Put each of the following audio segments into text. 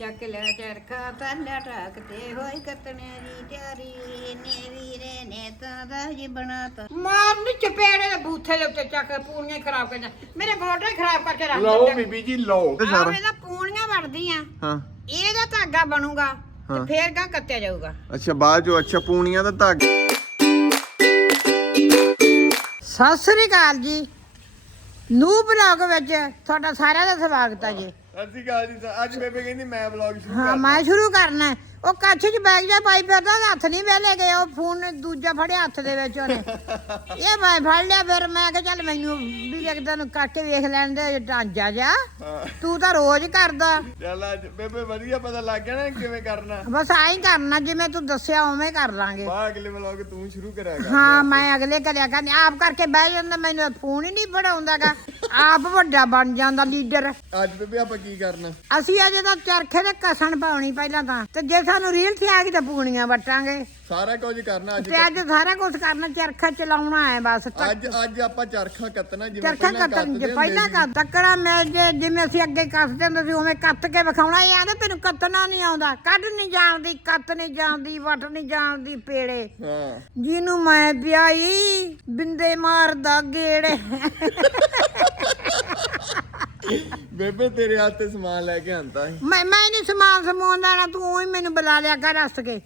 ਚੱਕ ਲੈ ਚਰਖਾ ਤਾਲਾ ਟਾਕਦੇ ਹੋਏ ਕੱਤਣੇ ਦੀ ਤਿਆਰੀ। ਨੇ ਵੀਰੇ ਨੇ ਤਾਂ ਦਾ ਜੀ ਬਣਾਤਾ। ਮਾਰਨ ਚਪੇੜੇ ਦੇ ਬੂਥੇ ਦੇ ਉੱਤੇ ਚੱਕ ਕੇ ਪੂਣੀਆਂ ਹੀ ਖਰਾਬ ਕਰ ਮੇਰੇ ਗੋਡੇ ਖਰਾਬ ਕਰਕੇ ਰੱਖ ਲਓ ਬੀਬੀ ਜੀ ਲਓ ਤੇ ਆਹ ਇਹਦਾ ਪੂਣੀਆਂ ਵੜਦੀਆਂ ਹਾਂ। ਇਹਦਾ ਧਾਗਾ ਬਣੂਗਾ ਤੇ ਹਾਂ। ਫੇਰ ਗਾਂ ਕੱਤਿਆ ਜਾਊਗਾ। ਅੱਛਾ ਬਾਅਦ ਜੋ ਅੱਛਾ ਪੂਣੀਆਂ ਦਾ ਧਾਗਾ। ਸਤਿ ਸ੍ਰੀ ਅਕਾਲ ਜੀ। ਨੂੰ ਬਲੌਗ ਵਿੱਚ ਤੁਹਾਡਾ ਸਾਰਿਆਂ ਦਾ ਸਵਾਗਤ ਹੈ ਜੀ। ਅਸੀਂ ਕਹਾ ਜੀ ਅੱਜ ਬੇਬੇ ਕਹਿੰਦੀ ਮੈਂ ਵਲੌਗ ਸ਼ੁਰੂ ਹਾਂ ਮੈਂ ਸ਼ੁਰੂ ਕਰਨਾ ਹੈ। ਉਹ ਕੱਛ 'ਚ ਬੈਗ ਜਾ ਪਾਈ ਫਿਰਦਾ ਉਹਦਾ ਹੱਥ ਨਹੀਂ ਵੇਲੇ ਗਏ ਉਹ ਫੋਨ ਦੂਜਾ ਫੜਿਆ ਹੱਥ ਦੇ ਵਿੱਚ ਉਹਨੇ। ਇਹ ਮੈਂ ਫੜ ਲਿਆ ਫਿਰ ਮੈਂ ਕਿਹਾ ਚੱਲ ਮੈਨੂੰ ਵੀ ਇੱਕ ਦਿਨ ਕੱਟ ਕੇ ਵੇਖ ਲੈਣ ਦੇ ਢਾਂਚਾ ਜਾ ਤੂੰ ਤਾਂ ਰੋਜ਼ ਕਰਦਾ। ਚੱਲ ਅੱਜ ਬੇਬੇ ਵਧੀਆ ਪਤਾ ਲੱਗ ਗਿਆ ਨਾ ਕਿਵੇਂ ਕਰਨਾ। ਬਸ ਆਈ ਕਰਨਾ ਜਿਵੇਂ ਤੂੰ ਦੱਸਿਆ ਉਵੇਂ ਕਰ ਲਾਂਗੇ। ਬਾ ਅਗਲੇ ਵਲੌਗ ਤੂੰ ਸ਼ੁਰੂ ਕਰਾਂਗਾ ਹਾਂ ਮੈਂ ਅਗਲੇ ਕਰਿਆ ਕਰਨੀ। ਆਪ ਕਰਕੇ ਬਹਿ ਜਾਂਦਾ ਮੈਨੂੰ ਫੋਨ ਹੀ ਨਹੀਂ ਫੜਾਉਂਦਾਗਾ। ਆਪ ਵੱਡਾ ਬਣ ਜਾਂਦਾ ਲੀਡਰ। ਅੱਜ ਬੇਬੇ ਆਪਾਂ ਕੀ ਕਰਨਾ? ਅਸੀਂ ਅਜੇ ਤਾਂ ਚਰਖੇ ਦੇ ਕਸਣ ਪਾਉਣੀ ਪਹਿਲਾਂ ਤਾਂ। ਤੇ ਜੇ ਸਾਨੂੰ ਰੀਲ ਤੇ ਆ ਗਈ ਤਾਂ ਪੂਣੀਆਂ ਵਟਾਂਗੇ। ਸਾਰਾ ਕੁਝ ਕਰਨਾ ਅੱਜ ਤੇ ਅੱਜ ਸਾਰਾ ਕੁਝ ਕਰਨਾ ਚਰਖਾ ਚਲਾਉਣਾ ਹੈ ਬਸ ਅੱਜ ਅੱਜ ਆਪਾਂ ਚਰਖਾ ਕੱਤਣਾ ਜਿਵੇਂ ਚਰਖਾ ਕੱਤਣ ਜੇ ਪਹਿਲਾਂ ਕੱਤ ਤੱਕੜਾ ਮੈਂ ਜੇ ਜਿਵੇਂ ਅਸੀਂ ਅੱਗੇ ਕੱਤਦੇ ਹੁੰਦੇ ਸੀ ਉਵੇਂ ਕੱਤ ਕੇ ਵਿਖਾਉਣਾ ਇਹ ਆਂਦਾ ਤੈਨੂੰ ਕੱਤਣਾ ਨਹੀਂ ਆਉਂਦਾ। ਕੱਢ ਨਹੀਂ ਜਾਣਦੀ ਕੱਤ ਨਹੀਂ ਜਾਣਦੀ ਵਟ ਨਹੀਂ ਜਾਣਦੀ ਪੇੜੇ। ਹਾਂ। ਜਿਹਨੂੰ ਮੈਂ ਵਿਆਹੀ ਬਿੰਦੇ ਮਾਰਦਾ ਗੇੜੇ। ਬੇਬੇ ਤੇਰੇ ਹੱਥ ਤੇ ਸਮਾਨ ਲੈ ਕੇ ਆਂਦਾ ਸੀ। ਮੈਂ ਮੈਂ ਨਹੀਂ ਸਮਾਨ ਸਮੂਨ ਦੇਣਾ ਤੂੰ ਹੀ ਮੈਨੂੰ ਬੁਲਾ ਲਿਆ ਕਰ ਹੱਸ ਕੇ।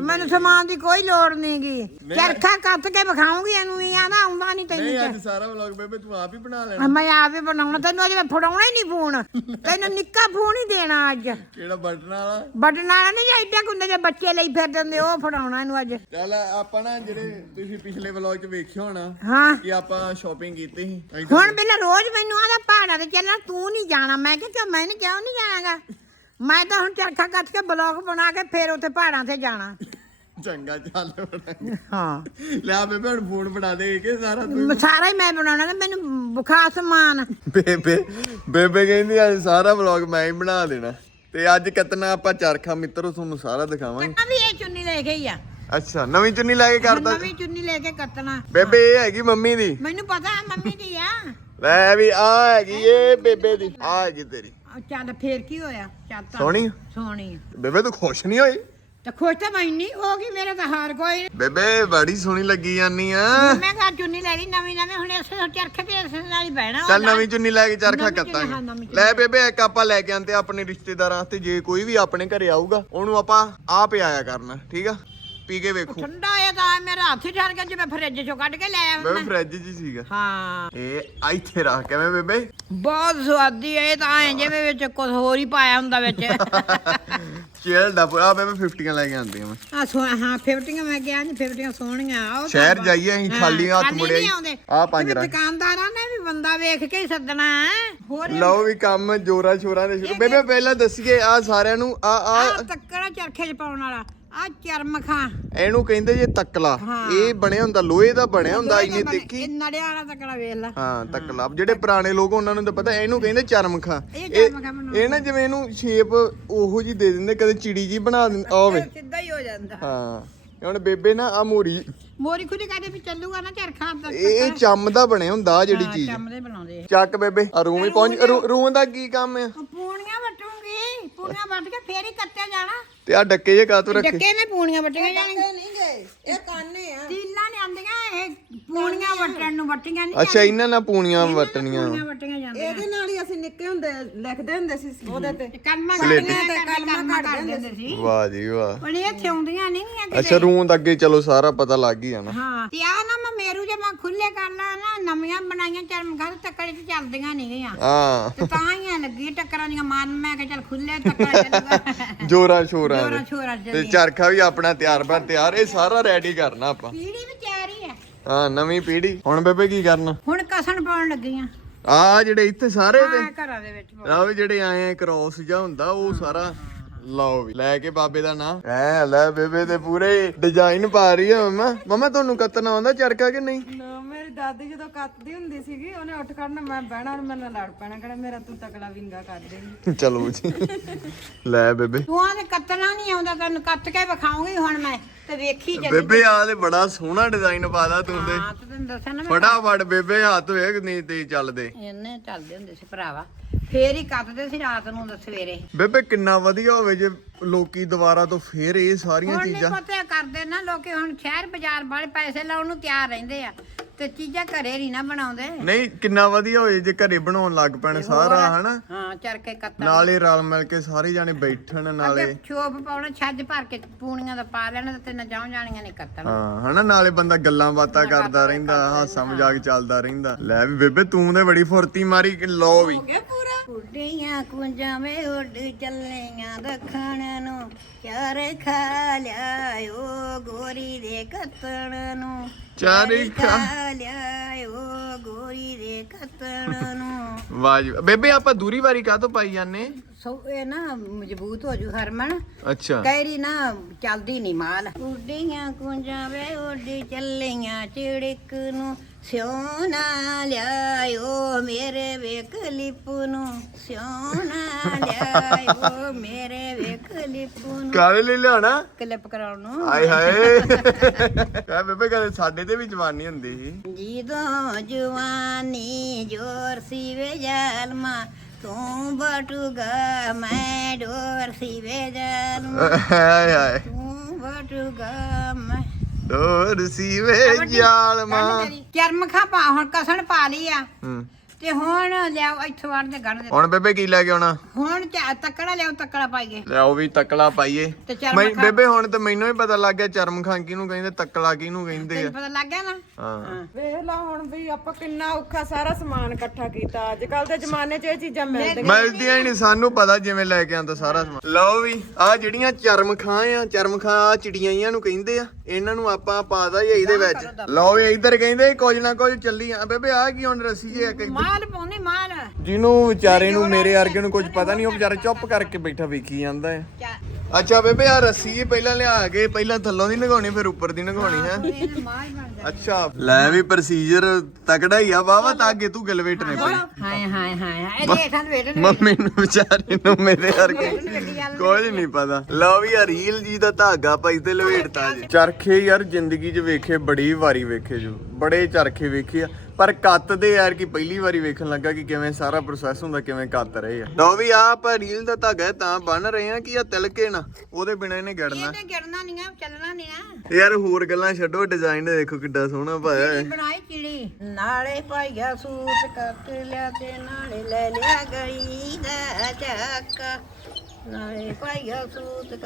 ਮੈਨੂੰ ਸਮਾਨ ਦੀ ਕੋਈ ਲੋੜ ਨਹੀਂਗੀ ਚਰਖਾ ਕੱਤ ਕੇ ਵਿਖਾਉਂਗੀ ਇਹਨੂੰ ਇਹ ਆਂਦਾ ਆਉਂਦਾ ਨਹੀਂ ਤੈਨੂੰ ਨਹੀਂ ਅੱਜ ਸਾਰਾ ਵਲੌਗ ਬੇਬੇ ਤੂੰ ਆਪ ਹੀ ਬਣਾ ਲੈਣਾ। ਮੈਂ ਆਪੇ ਬਣਾਉਣਾ ਤੈਨੂੰ ਅਜੇ ਮੈਂ ਫੜਾਉਣਾ ਹੀ ਨਹੀਂ ਫੋਨ। ਤੈਨੂੰ ਨਿੱਕਾ ਫੋਨ ਹੀ ਦੇਣਾ ਅੱਜ। ਕਿਹੜਾ ਬਟਨ ਵਾਲਾ? ਬਟਨ ਵਾਲਾ ਨਹੀਂ ਏਡਾ ਕੁੰਦੇ ਜੇ ਬੱਚੇ ਲਈ ਫਿਰਦੇ ਹੁੰਦੇ ਉਹ ਫੜਾਉਣਾ ਇਹਨੂੰ ਅੱਜ। ਚੱਲ ਆਪਾਂ ਨਾ ਜਿਹੜੇ ਤੁਸੀਂ ਪਿਛਲੇ ਵਲੌਗ 'ਚ ਵੇਖਿਆ ਹੋਣਾ ਹਾਂ। ਕਿ ਆਪਾਂ ਸ਼ਾਪਿੰਗ ਕੀਤੀ ਸੀ। ਹੁਣ ਪਹਿਲਾਂ ਰੋਜ਼ ਮੈਨੂੰ ਆਦਾ ਪਹਾੜਾਂ ਤੇ ਚੱਲਣਾ ਤੂੰ ਨਹੀਂ ਜਾਣਾ। ਮੈਂ ਕਿਹਾ ਕਿਉਂ ਮੈਂ ਨਹੀਂ ਕਿਉਂ ਨਹੀਂ ਜਾਣਾਗਾ। ਮੈਂ ਤਾਂ ਹੁਣ ਚਰਖਾ ਕੱਤ ਕੇ ਬਲੌਗ ਬਣਾ ਕੇ ਫੇਰ ਉੱਥੇ ਪਹਾੜਾਂ ਤੇ ਜਾਣਾ। ਚੰਗਾ ਚੱਲ ਬਣਾ। ਹਾਂ। ਲੈ ਬੇਬੇ ਹੁਣ ਫੋਨ ਬਣਾ ਦੇ ਕੇ ਸਾਰਾ ਤੂੰ। ਸਾਰਾ ਹੀ ਮੈਂ ਬਣਾਉਣਾ ਤੇ ਮੈਨੂੰ ਬੁਖਾਰ ਸਮਾਨ। ਬੇਬੇ ਬੇਬੇ ਕਹਿੰਦੀ ਅੱਜ ਸਾਰਾ ਵਲੌਗ ਮੈਂ ਹੀ ਬਣਾ ਦੇਣਾ। ਤੇ ਅੱਜ ਕਿਤਨਾ ਆਪਾਂ ਚਰਖਾ ਮਿੱਤਰੋ ਤੁਹਾਨੂੰ ਸਾਰਾ ਦਿਖਾਵਾਂਗੇ। ਕੱਟਣਾ ਵੀ ਇਹ ਚੁੰਨੀ ਲੈ ਕੇ ਹੀ ਆ। ਅੱਛਾ ਨਵੀਂ ਚੁੰਨੀ ਲੈ ਕੇ ਕਰਦਾ ਨਵੀਂ ਚੁੰਨੀ ਲੈ ਕੇ ਕੱਟਣਾ। ਬੇਬੇ ਇਹ ਹੈਗੀ ਮੰਮੀ ਦੀ। ਮੈਨੂੰ ਪਤਾ ਮੰਮੀ ਦੀ ਆ। ਲੈ ਵੀ ਆ ਹੈਗੀ ਇਹ ਬੇਬੇ ਦੀ ਆ ਹੈਗੀ ਤੇਰੀ। ਆ ਚੱਲ ਫੇਰ ਕੀ ਹੋਇਆ? ਚੱਲ ਤਾਂ ਸੋਹਣੀ ਸੋਹਣੀ ਆ। ਬੇਬੇ ਤੂੰ ਖੁਸ਼ ਨਹੀਂ ਹੋਈ? ਤੇ ਖੁਸ਼ ਤਾਂ ਮੈਂ ਨਹੀਂ ਹੋ ਗਈ ਮੇਰੇ ਤਾਂ ਹਾਰ ਕੋਈ। ਬੇਬੇ ਬੜੀ ਸੋਹਣੀ ਲੱਗੀ ਜਾਨੀ ਆ। ਮੈਂ ਕਿਹਾ ਚੁੰਨੀ ਲੈ ਲਈ ਨਵੀਂ ਨਵੀਂ ਹੁਣ ਇਸੇ ਚਰਖੇ ਤੇ ਇਸੇ ਨਾਲ ਹੀ ਬਹਿਣਾ ਚੱਲ ਨਵੀਂ ਚੁੰਨੀ ਲੈ ਕੇ ਚਰਖਾ ਨਵੀਂ ਚੁੰਨੀ, ਹਾਂ, ਨਵੀਂ ਕੱਤਾਂਗੇ ਚੁੰਨੀ। ਲੈ ਬੇਬੇ ਇੱਕ ਆਪਾਂ ਲੈ ਕੇ ਆਂਦੇ ਆਪਣੇ ਰਿਸ਼ਤੇਦਾਰਾਂ ਤੇ ਜੇ ਕੋਈ ਵੀ ਆਪਣੇ ਘਰੇ ਆਊਗਾ ਉਹਨੂੰ ਆਪਾਂ ਆਪ ਹੀ ਆਇਆ ਕਰਨਾ ਠੀਕ ਆ? ਪੀ ਕੇ ਵੇਖੋ। ਠੰਡਾ ਇਹ ਤਾਂ ਮੇਰਾ ਹੱਥ ਠਰ ਗਿਆ ਜਿਵੇਂ ਫਰਿੱਜ ਚੋਂ ਕੱਢ ਕੇ ਲੈ ਆਵਾਂ ਫ੍ਰਿਜ 'ਚ ਹੀ ਸੀਗਾ। ਹਾਂ। ਇਹ ਇੱਥੇ ਰੱਖ ਕਿਵੇਂ ਬੇਬੇ। ਬਹੁਤ ਸਵਾਦੀ ਹੈ ਇਹ ਤਾਂ ਐ ਜਿਵੇਂ ਵਿੱਚ ਕੁਝ ਹੋਰ ਹੀ ਪਾਇਆ ਹੁੰਦਾ ਵਿੱਚ। ਚੇਲ ਦਾ ਆ ਬੇਬੇ 50 ਲੈ ਕੇ ਆਂਦੇ ਆ ਮੈਂ। ਆ ਸੋ ਹਾਂ ਫਿਫਟੀਆਂ ਮੈਂ ਕਿਹਾ ਜੀ ਫਿਫਟੀਆਂ ਸੋਹਣੀਆਂ ਆਓ ਸ਼ਹਿਰ ਜਾਈਏ ਅਸੀਂ ਖਾਲੀ ਹੱਥ ਨਹੀਂ ਆਉਂਦੇ। ਆ ਪੰਜ ਰੰਗ। ਦੁਕਾਨਦਾਰਾਂ ਨੇ ਵੀ ਬੰਦਾ ਵੇਖ ਕੇ ਹੀ ਸੱਦਣਾ ਹੋਰ ਲਓ ਵੀ ਕੰਮ ਜੋਰਾ ਸ਼ੋਰਾਂ ਦੇ ਸ਼ੁਰੂ। ਬੇਬੇ ਪਹਿਲਾਂ ਦੱਸੀਏ ਆ ਸਾਰਿਆਂ ਨੂੰ ਆ ਆ ਤੱਕੜਾ ਚਰਖੇ 'ਚ ਪਾਉਣ ਵਾਲਾ। ਆ ਚਰਮਖਾਂ ਇਹਨੂੰ ਕਹਿੰਦੇ ਜੇ ਤਕਲਾ। ਹਾਂ। ਇਹ ਬਣਿਆ ਹੁੰਦਾ ਲੋਹੇ ਦਾ ਬਣਿਆ ਹੁੰਦਾ ਇਹਨੇ ਦੇਖੀ ਇਹ ਨੜਿਆ ਵਾਲਾ ਤੱਕੜਾ ਵੇਖ ਲਾ। ਹਾਂ ਤਕਲਾ। ਜਿਹੜੇ ਪੁਰਾਣੇ ਲੋਕ ਉਹਨਾਂ ਨੂੰ ਤਾਂ ਪਤਾ ਇਹਨੂੰ ਕਹਿੰਦੇ ਚਰਮਖਾ ਇਹ ਚਰਮਖਾ ਬਣਾਉਂਦੇ। ਇਹ ਨਾ ਜਿਵੇਂ ਇਹਨੂੰ ਸ਼ੇਪ ਉਹੋ ਜੀ ਦੇ ਦਿੰਦੇ ਕਦੇ ਚਿੜੀ ਜੀ ਬਣਾ ਦਿੰਦੇ ਆ ਵੇ ਸਿੱਧਾ ਹੀ ਹੋ ਜਾਂਦਾ। ਹਾਂ। ਇਹ ਹੁਣ ਬੇਬੇ ਨਾ ਆ ਮੋਰੀ। ਮੋਰੀ ਖੁਦੀ ਕਾਦੇ ਵੀ ਚੱਲੂਗਾ ਨਾ ਚਰਖਾ ਤੱਕ ਇਹ ਚੰਮ ਦਾ ਬਣਿਆ ਹੁੰਦਾ ਆਹ ਜਿਹੜੀ ਚੀਜ਼। ਚਮੜੇ ਬਣਾਉਂਦੇ। ਚੱਕ ਬੇਬੇ ਆ ਰੂਮ ਹੀ ਪਹੁੰਚ ਰੂ- ਰੂਮ ਦਾ ਕੀ ਕੰਮ ਆ? ਪੂਣੀਆਂ ਪੂਣੀਆਂ ਵੱਟ ਕੇ ਫੇਰ ਹੀ ਕੱਟਿਆ ਜਾਣਾ। ਤੇ ਆ ਡੱਕੇ ਜੇ ਕਾਤੋਂ ਰੱਖੇ? ਡੱਕੇ ਨੇ ਪੂਣੀਆਂ ਵੱਟੀਆਂ ਜਾਣੀਆਂ। ਨਹੀਂ ਗਏ ਇਹ ਕਾਨੇ ਆ। ਤੀਲਾਂ ਇਹ ਪੂਣੀਆਂ ਵੱਟਣ ਨੂੰ ਵੱਟੀਆਂ ਨਹੀਂ ਅੱਛਾ ਇਹਨਾਂ ਨਾਲ ਪੂਣੀਆਂ ਵਟਣੀਆਂ ਪੂਣੀਆਂ ਵੱਟੀਆਂ ਜਾਂਦੀਆਂ। ਇਹਦੇ ਨਾਲ ਹੀ ਅਸੀਂ ਨਿੱਕੇ ਹੁੰਦੇ ਲਿਖਦੇ ਹੁੰਦੇ ਸੀ ਉਹਦੇ ਤੇ। ਕਲਮਾਂ ਸਲੇਟੀ। ਕੱਢੀਆਂ ਤੇ ਕਲਮਾਂ ਕੱਢਦੇ ਹੁੰਦੇ ਸੀ। ਵਾਹ ਜੀ ਵਾਹ। ਪਰ ਇਹ ਇੱਥੇ ਆਉਂਦੀਆਂ ਨਹੀਂ ਆ ਅੱਛਾ ਰੂਮ ਦਾ ਅੱਗੇ ਚਲੋ ਸਾਰਾ ਪਤਾ ਲੱਗ ਹੀ ਜਾਣਾ। ਹਾਂ। ਤੇ ਆ ਨਾ ਮੈਂ ਮੇਰੂ ਜੇ ਮੈਂ ਖੁੱਲੇ ਕਰ ਲਾ ਨਾ ਨਵੀਆਂ ਬਣਾਈਆਂ ਚਰਮ ਘਰ ਤੱਕੜੇ ਤੇ ਚੱਲਦੀਆਂ ਨਹੀਂ ਗਈਆਂ। ਹਾਂ। ਤੇ ਤਾਂ ਹੀ ਲੱਗੀ ਟੱਕਰਾਂ ਦੀਆਂ ਮਾਨ ਮੈਂ ਕਿ ਚੱਲ ਖੁੱਲੇ ਟੱਕਰਾਂ ਚੱਲੂਗਾ। ਜੋਰਾ ਸ਼ੋਰਾ ਜੋਰਾਂ ਸ਼ੋਰਾਂ ਤੇ ਚਰਖਾ ਵੀ ਆਪਣਾ ਤਿਆਰ ਬਰ ਤਿਆਰ ਇਹ ਸਾਰਾ ਰੈਡੀ ਕਰਨਾ ਆਪਾਂ। ਪੀੜੀ ਵੀ ਹੀ ਨਵੀਂ ਪੀੜ੍ਹੀ। ਹੁਣ ਬੇਬੇ ਕੀ ਕਰਨਾ? ਹੁਣ ਕਸਣ ਪਾਉਣ ਲੱਗੀਆਂ। ਆ ਜਿਹੜੇ ਇੱਥੇ ਸਾਰੇ ਤੇ। ਆ ਘਰਾਂ ਦੇ ਵਿੱਚ ਆ ਵੀ ਜਿਹੜੇ ਆਏ ਆ ਕ੍ਰੋਸ ਜਾਂ ਹੁੰਦਾ ਉਹ ਸਾਰਾ ਲਓ ਵੀ ਲੈ ਕੇ ਬਾਬੇ ਦਾ ਨਾਂ। ਐ ਲੈ ਬੇਬੇ ਤੇ ਪੂਰੇ ਡਿਜ਼ਾਈਨ ਪਾ ਰਹੀ ਆ ਮਮਾ। ਮਮਾ ਤੁਹਾਨੂੰ ਕੱਤਣਾ ਆਉਂਦਾ ਚਰਖਾ ਕਿ ਨਹੀਂ? ਨਾ ਮੇਰੀ ਦਾਦੀ ਜਦੋਂ ਕੱਤਦੀ ਹੁੰਦੀ ਸੀਗੀ ਉਹਨੇ ਉੱਠ ਖੜਨਾ ਮੈਂ ਬਹਿਣਾ ਔਰ ਮੇਰੇ ਨਾਲ ਲੜ ਪੈਣਾ ਕਿਹੜਾ ਮੇਰਾ ਤੂੰ ਤਕੜਾ ਵਿੰਗਾ ਕਰ ਦੇਂਗੀ ਚਲੋ ਜੀ। ਲੈ ਬੇਬੇ। ਤੂੰ ਆਦੇ ਕੱਤਣਾ ਨਹੀਂ ਆਉਂਦਾ ਤੈਨੂੰ ਕੱਤ ਕੇ ਵਿਖਾਉਂਗੀ ਹੁਣ ਮੈਂ। ਤੇ ਵੇਖੀ ਚੱਲੀ ਬੇਬੇ ਆ ਤੇ ਬੜਾ ਸੋਹਣਾ ਡਿਜ਼ਾਈਨ ਪਾਦਾ ਤੂੰ ਤੇ। ਹਾਂ ਤੇ ਤੈਨੂੰ ਦੱਸਿਆ ਨਾ ਮੈਂ ਫਟਾਫਟ ਬੇਬੇ ਹੱਥ ਵੇਖ ਨਹੀਂ ਤੇ ਚੱਲਦੇ। ਇਹਨੇ ਚੱਲਦੇ ਹੁੰਦੇ ਸੀ ਭਰਾਵਾ। ਫੇਰ ਹੀ ਕੱਟਦੇ ਸੀ ਰਾਤ ਨੂੰ ਸਵੇਰੇ। ਬੇਬੇ ਕਿੰਨਾ ਵਧੀਆ ਹੋਵੇ ਜੇ ਲੋਕੀ ਦੁਬਾਰਾ ਤੋਂ ਫੇਰ ਇਹ ਸਾਰੀਆਂ ਹੁਣ ਨਹੀਂ ਚੀਜ਼ਾਂ ਪਤਾ ਕਰਦੇ ਨਾ ਲੋਕੀ ਹੁਣ ਸ਼ਹਿਰ ਬਾਜ਼ਾਰ ਵਾਲੇ ਪੈਸੇ ਲਾਉਣ ਨੂੰ ਤਿਆਰ ਰਹਿੰਦੇ ਆ। ਤੇ ਚੀਜ਼ਾਂ ਘਰੇ ਨਹੀਂ ਨਾ ਬਣਾਉਂਦੇ। ਨਹੀਂ ਕਿੰਨਾ ਵਧੀਆ ਹੋਏ ਜੇ ਘਰੇ ਬਣਾਉਣ ਲੱਗ ਪੈਣ ਸਾਰਾ ਹਨਾ? ਹਾਂ ਚਰਕੇ ਕੱਤਾ ਨਾਲੇ ਰਲ ਮਿਲ ਕੇ ਸਾਰੇ ਜਾਣੇ ਬੈਠਣ ਨਾਲੇ। ਅੱਗੇ ਛੋਪ ਪਾਉਣਾ ਛੱਜ ਭਰ ਕੇ ਪੂਣੀਆਂ ਦਾ ਪਾ ਲੈਣਾ ਤੇ ਤਿੰਨ ਜਾਉ ਜਾਣੀਆਂ ਨੇ ਕੱਤਣ। ਹਾਂ ਹਨਾ? ਨਾਲੇ ਬੰਦਾ ਗੱਲਾਂ ਬਾਤਾਂ ਕਰਦਾ ਰਹਿੰਦਾ ਹਾਸਾ ਮਜ਼ਾਕ ਚੱਲਦਾ ਰਹਿੰਦਾ। ਲੈ ਵੀ ਬੇਬੇ ਤੂੰ ਤੇ ਬੜੀ ਫੁਰਤੀ ਮਾਰੀ ਕਿ ਲੋ ਵੀ ਉੱਡੀਆਂ ਕੁੰਜਾਂ ਵੇ ਉੱਡ ਚੱਲੀਆਂ ਦੱਖਣ ਨੂੰ। ਚਾਰ ਖਾ ਲਿਆਓ ਗੋਰੀ ਦੇ ਕੱਤਣ ਨੂੰ। ਚਾਰੇ ਖਾ ਲਿਆਓ ਗੋਰੀ ਦੇ ਕੱਤਣ ਨੂੰ ਵਾਹ ਜੀ ਵਾਹ। ਬੇਬੇ ਆਪਾਂ ਦੂਰੀ ਵਾਰੀ ਕਾਹ ਤੋਂ ਪਾਈ ਜਾਂਦੇ ਸੋ ਇਹ ਨਾ ਮਜ਼ਬੂਤ ਹੋ ਜੂ ਹਰਮਨ। ਅੱਛਾ। ਕੈਰੀ ਨਾ ਚੱਲਦੀ ਨਹੀਂ ਮਾਲ। ਉੱਡੀਆਂ ਕੁੰਜਾਂ ਵੇ ਉੱਡੀ ਚੱਲੀਆਂ ਚਿੜਕ ਨੂੰ ਸਿਉਣਾ ਲਿਆਇਓ ਮੇਰੇ ਵੇਖ ਲਿਪ ਨੂੰ। ਸਿਉਣਾ ਲਿਆਇਓ ਮੇਰੇ ਵੇਖ ਲਿਪ ਨੂੰ। ਕਾਲੇ ਲਈ ਲਿਆਣਾ ਕਲਿੱਪ ਕਰਾਉਣ ਨੂੰ। ਆਏ ਹਾਏ। ਕਹ ਬੇਬੇ ਕਦੇ ਸਾਡੇ ਤੇ ਵੀ ਜਵਾਨੀ ਹੁੰਦੀ ਸੀ। ਜਦੋਂ ਜਵਾਨੀ ਜੋਰ ਸੀ ਵੇ ਜਾਲਮਾ ਤੂੰ ਬਟੂਗਾ ਮੈਂ ਡੋਰ ਸੀ ਵੇ ਜਾਲਮਾ ਹਾਏ ਹਾਏ। ਤੂੰ ਬਟੂਗਾ ਮੈਂ ਦੋਰ ਸੀ ਵੇ ਜਾਲ ਮਾਂ ਚਰਮ ਖਾ ਪਾ ਹੁਣ ਕਸਣ ਪਾ ਲਈ ਆ। ਹੂੰ। ਤੇ ਹੁਣ ਲਿਆਓ ਇੱਥੋਂ ਵੜ ਦੇ ਗੜ ਦੇ। ਹੁਣ ਬੇਬੇ ਕੀ ਲੈ ਕੇ ਆਉਣਾ? ਹੁਣ ਚਾ ਤੱਕੜਾ ਲਿਆਓ ਤੱਕੜਾ ਪਾਈਏ। ਲਿਆਓ ਵੀ ਤਕਲਾ ਪਾਈਏ। ਤੇ ਚਰਮ ਮੈਂ ਖਾ ਬੇਬੇ ਹੁਣ ਤੇ ਮੈਨੂੰ ਹੀ ਪਤਾ ਲੱਗ ਗਿਆ ਚਰਮ ਖਾਂ ਕਿਹਨੂੰ ਕਹਿੰਦੇ ਤਕਲਾ ਕਿਹਨੂੰ ਕਹਿੰਦੇ ਆ। ਤੈਨੂੰ ਪਤਾ ਲੱਗ ਗਿਆ ਨਾ? ਹਾਂ। ਵੇਖ ਲਾ ਹੁਣ ਵੀ ਆਪਾਂ ਕਿੰਨਾ ਔਖਾ ਸਾਰਾ ਸਮਾਨ ਇਕੱਠਾ ਕੀਤਾ। ਅੱਜ ਕੱਲ ਦੇ ਜ਼ਮਾਨੇ 'ਚ ਇਹ ਚੀਜ਼ਾਂ ਮਿਲਦੀਆਂ ਮਿਲਦੀਆਂ ਹੀ ਨਹੀਂ ਸਾਨੂੰ ਪਤਾ ਜਿਵੇਂ ਲੈ ਕੇ ਆਂਦਾ ਸਾਰਾ ਸਮਾਨ। ਲਓ ਵੀ ਆ ਜਿਹੜੀਆਂ ਚਰਮ ਖਾਂ ਆ ਚਰਮ ਖਾਂ ਆ ਚਿੜੀਆਂ ਨੂੰ ਕਹਿੰਦੇ ਆ ਇਹਨਾਂ ਨੂੰ ਆਪਾਂ ਪਾਦਾ ਹੀ ਇਹਦੇ ਵਿੱਚ। ਲਓ ਵੀ ਇੱਧਰ ਕਹਿੰਦੇ ਕੁਝ ਨਾ ਕੁਝ ਚੱਲੀ ਆ। ਬੇਬੇ ਆ ਕੀ ਹੁਣ ਰੱਸੀ ਜੇ ਇੱਕ ਮਾਲ ਪਾਉਣੀ ਮਾਲ। ਜਿਹਨੂੰ ਵਿਚਾਰੇ ਨੂੰ ਮੇਰੇ ਵਰਗੇ ਨੂੰ ਕੁਝ ਪਤਾ ਨਹੀਂ ਉਹ ਵਿਚਾਰਾ ਚੁੱਪ ਕਰਕੇ ਬੈਠਾ ਵੇਖੀ ਜਾਂਦਾ ਹੈ। ਅੱਛਾ ਬੇਬੇ ਆ ਰੱਸੀ ਪਹਿਲਾਂ ਲਿਆ ਕੇ ਪਹਿਲਾਂ ਥੱਲੋਂ ਦੀ ਨਗਾਉਣੀ ਫਿਰ ਉੱਪਰ ਦੀ ਨਗਾਉਣੀ ਹੈ। ਇਹ ਮਾਲ ਬਣ ਜਾ ਅੱਛਾ ਲੈ ਵੀ ਪ੍ਰੋਸੀਜਰ ਤਕੜਾ ਹੀ ਆ ਵਾਵਾ ਤਾਂ ਅੱਗੇ ਤੂੰ ਗਲਵੇਟ ਨੇ ਪਈ। ਹਾਏ ਹਾਏ ਹਾਏ ਹਾਏ ਇਹਦੇ ਹੇਠਾਂ ਦੇ ਵੇਟ ਮੰਮੀ ਨੂੰ ਵਿਚਾਰੇ ਨੂੰ ਮੇਰੇ ਵਰਗੇ। ਕੁਝ ਨਹੀਂ ਪਤਾ। ਲਓ ਵੀ ਆ ਰੀਲ ਜੀ ਦਾ ਧਾਗਾ ਪਾਈ ਤੇ ਲਵੇਟਤਾ ਜੀ। ਚਰਖੇ ਯਾਰ ਜ਼ਿੰਦਗੀ 'ਚ ਵੇਖੇ ਬੜੀ ਵਾਰੀ ਵੇਖੇ ਜੋ। ਬੜੇ ਚਰਖੇ ਵੇਖੇ ਆ। ਪਰ ਕੱਤ ਦੇ ਯਾਰ ਕੀ ਪਹਿਲੀ ਵਾਰੀ ਵੇਖਣ ਲੱਗਾ ਕਿ ਕਿਵੇਂ ਸਾਰਾ ਪ੍ਰੋਸੈਸ ਹੁੰਦਾ ਕਿਵੇਂ ਕੱਤ ਰਹੇ ਆ। ਲਓ ਵੀ ਆਪਾਂ ਰੀਲ ਦਾ ਧਾਗਾ ਤਾਂ ਬੰਨ ਰਹੇ ਆ ਕਿ ਆ ਤਿਲਕੇ ਨਾ ਉਹਦੇ ਬਿਨਾਂ ਇਹਨੇ ਗੜਨਾ। ਇਹਨੇ ਗਿਰਨਾ ਨਹੀਂ ਆ ਚੱਲਣਾ ਨਹੀਂ ਆ। ਯਾਰ ਹੋਰ ਗੱਲਾਂ ਛੱਡੋ ਡਿਜ਼ਾਈਨ ਦੇਖੋ ਕਿੱਡਾ ਸੋਹਣਾ ਪਾਇਆ ਹੈ ਬਣਾਈ ਚਿੜੀ ਨਾਲੇ ਪਾਈਆ ਸੂਟ ਕੱਟ ਲਿਆ ਤੇ ਨਾਲੇ ਲੈ ਲਿਆ ਗਈ ਦਾ ਚੱਕਾ। ਨਾਲੇ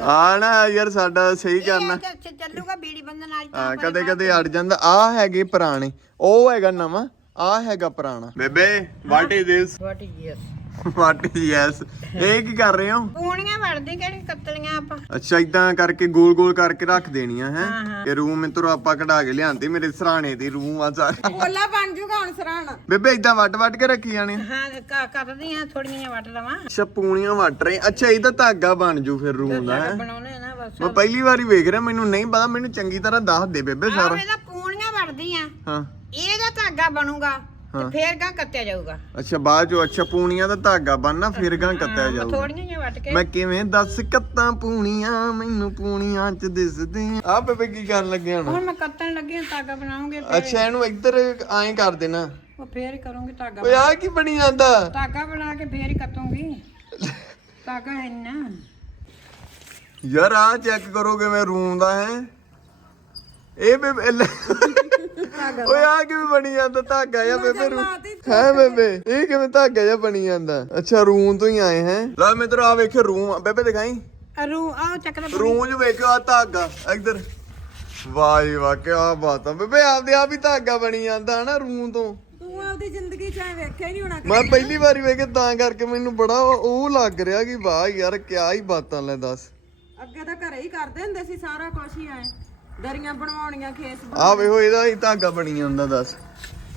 ਆ ਨਾ ਯਾਰ ਸਾਡਾ ਸਹੀ ਕਰਨਾ। ਇਹ ਤੇ ਚੱਲੂਗਾ ਬੀੜੀ ਬੰਦਨ ਨਾਲ ਹਾਂ ਕਦੇ ਕਦੇ ਅੜ ਜਾਂਦਾ। ਆ ਹੈਗੇ ਪੁਰਾਣੇ ਉਹ ਹੈਗਾ ਨਵਾਂ ਆ ਹੈਗਾ ਪੁਰਾਣਾ। ਬੇਬੇ what is this what is yes what is yes ਇਹ ਕੀ ਕਰ ਰਹੇ ਹੋ? ਪੂਣੀਆਂ ਵੜਦੇ ਕਿਹੜੀ ਕੱਤਲੀਆਂ ਆਪਾਂ? ਅੱਛਾ ਇਦਾਂ ਕਰਕੇ ਗੋਲ ਗੋਲ ਕਰਕੇ ਰੱਖ ਦੇਣੀਆਂ ਹੈ। ਇਹ ਰੂਮ ਇਤਰੋ ਆਪਾਂ ਕਢਾ ਕੇ ਲਿਆਂਦੀ ਮੇਰੇ ਸਰਾਣੇ ਦੀ ਰੂਮ ਆ ਸਾਰਾ। ਕੋਲਾ ਬਣ ਜੂਗਾ ਹੁਣ ਸਰਾਣਾ। ਬੇਬੇ ਇਦਾਂ ਵੱਟ ਵੱਟ ਕੇ ਰੱਖੀ ਜਾਣੇ। ਹਾਂ ਕ- ਕੱਟਦੀਆਂ ਥੋੜੀਆਂ ਜਿਹੀਆਂ ਵਟ ਲਵਾਂ। ਅੱਛਾ ਪੂਣੀਆਂ ਵੱਟ ਰਹੇ। ਅੱਛਾ ਇਹਦਾ ਧਾਗਾ ਬਣ ਜੂ ਫਿਰ ਰੂਮ ਦਾ ਹੈ? ਬਣਾਉਣੇ ਨਾ ਬਸ। ਮੈਂ ਪਹਿਲੀ ਵਾਰੀ ਵੇਖ ਰਿਹਾ ਮੈਨੂੰ ਨਹੀਂ ਪਤਾ ਮੈਨੂੰ ਚੰਗੀ ਤਰ੍ਹਾਂ ਦੱਸ ਦੇ ਬੇਬੇ ਸਾਰਾ। ਇਹਦਾ ਪੂਣੀਆਂ ਵੜਦੀਆਂ। ਹਾਂ। ਇਹਦਾ ਧਾਗਾ ਬਣੂਗਾ। ਤੇ ਫੇਰ ਗਾਂ ਕੱਤਿਆ ਜਾਊਗਾ। ਅੱਛਾ ਬਾਅਦ ਚੋਂ ਅੱਛਾ ਪੂਣੀਆਂ ਦਾ ਧਾਗਾ ਬੰਨਣਾ ਫਿਰ ਗਾਂ ਕੱਤਿਆ ਜਾਊਗਾ। ਥੋੜੀਆਂ ਜਿਹੀਆਂ ਵਟ ਕੇ। ਮੈਂ ਕਿਵੇਂ ਦੱਸ ਕੱਤਾਂ ਪੂਣੀਆਂ ਮੈਨੂੰ ਪੂਣੀਆਂ ਚ ਦਿਸਦੇ ਆ। ਬੇਬੇ ਕੀ ਕਰਨ ਲੱਗੇ ਹੁਣ? ਹੁਣ ਮੈਂ ਕੱਤਣ ਲੱਗੀ ਹਾਂ, ਧਾਗਾ ਬਣਾਉਂਗੇ ਫਿਰ ਅੱਛਾ ਇਹਨੂੰ ਇੱਧਰ ਐਂ ਕਰ ਦੇਣਾ। ਉਹ ਫੇਰ ਹੀ ਕਰੂੰਗੀ ਧਾਗਾ ਓਏ ਆ ਕੀ ਬਣੀ ਜਾਂਦਾ? ਧਾਗਾ ਬਣਾ ਕੇ ਫੇਰ ਹੀ ਕੱਤੂੰਗੀ। ਧਾਗਾ ਹੈ ਨਾ ਯਾਰ ਆ ਚੈੱਕ ਕਰੋ ਕਿਵੇਂ ਰੂਮ ਦਾ ਹੈ। ਇਹ ਬੇਬੇ ਲੈ- ਓਏ ਆ ਕਿਵੇਂ ਬਣੀ ਜਾਂਦਾ ਧਾਗਾ ਜਾਂ ਬੇਬੇ ਰੂ ਹੈ ਬੇਬੇ? ਇਹ ਕਿਵੇਂ ਧਾਗਾ ਜਾਂ ਬਣੀ ਜਾਂਦਾ? ਅੱਛਾ ਰੂਮ ਤੋਂ ਹੀ ਆਏ ਹੈ। ਲੈ ਮਿੱਤਰੋ ਆ ਵੇਖੇ ਰੂਮ ਬੇਬੇ ਦਿਖਾਈ? ਰੂ ਆਹ ਚੱਕਦਾ ਰੂਮ 'ਚ ਵੇਖਿਓ ਆ ਧਾਗਾ ਇੱਧਰ। ਵਾਹ ਜੀ ਵਾਹ ਕੀ ਬਾਤ ਆ। ਬੇਬੇ ਆਪਦੇ ਆਪ ਹੀ ਧਾਗਾ ਬਣੀ ਜਾਂਦਾ ਹਨਾ ਰੂਮ ਤੋਂ। ਤੂੰ ਆਪਦੀ ਜ਼ਿੰਦਗੀ 'ਚ ਐ ਵੇਖਿਆ ਹੀ ਨਹੀਂ ਹੋਣਾ ਮੈਂ ਪਹਿਲੀ ਵਾਰੀ ਵੇਖੇ ਤਾਂ ਕਰਕੇ ਮੈਨੂੰ ਬੜਾ ਉਹ ਲੱਗ ਰਿਹਾ ਕਿ ਵਾਹ ਯਾਰ ਕਿਆ ਹੀ ਬਾਤਾਂ ਲੈ ਦੱਸ। ਅੱਗੇ ਤਾਂ ਘਰੇ ਹੀ ਕਰਦੇ ਹੁੰਦੇ ਸੀ ਸਾਰਾ ਕੁਝ ਹੀ ਐ। ਦਰੀਆਂ ਬਣਵਾਉਣੀਆਂ ਖੇਸ ਆ ਵੇਖੋ ਇਹਦਾ ਹੀ ਧਾਗਾ ਬਣੀ ਜਾਂਦਾ ਦੱਸ।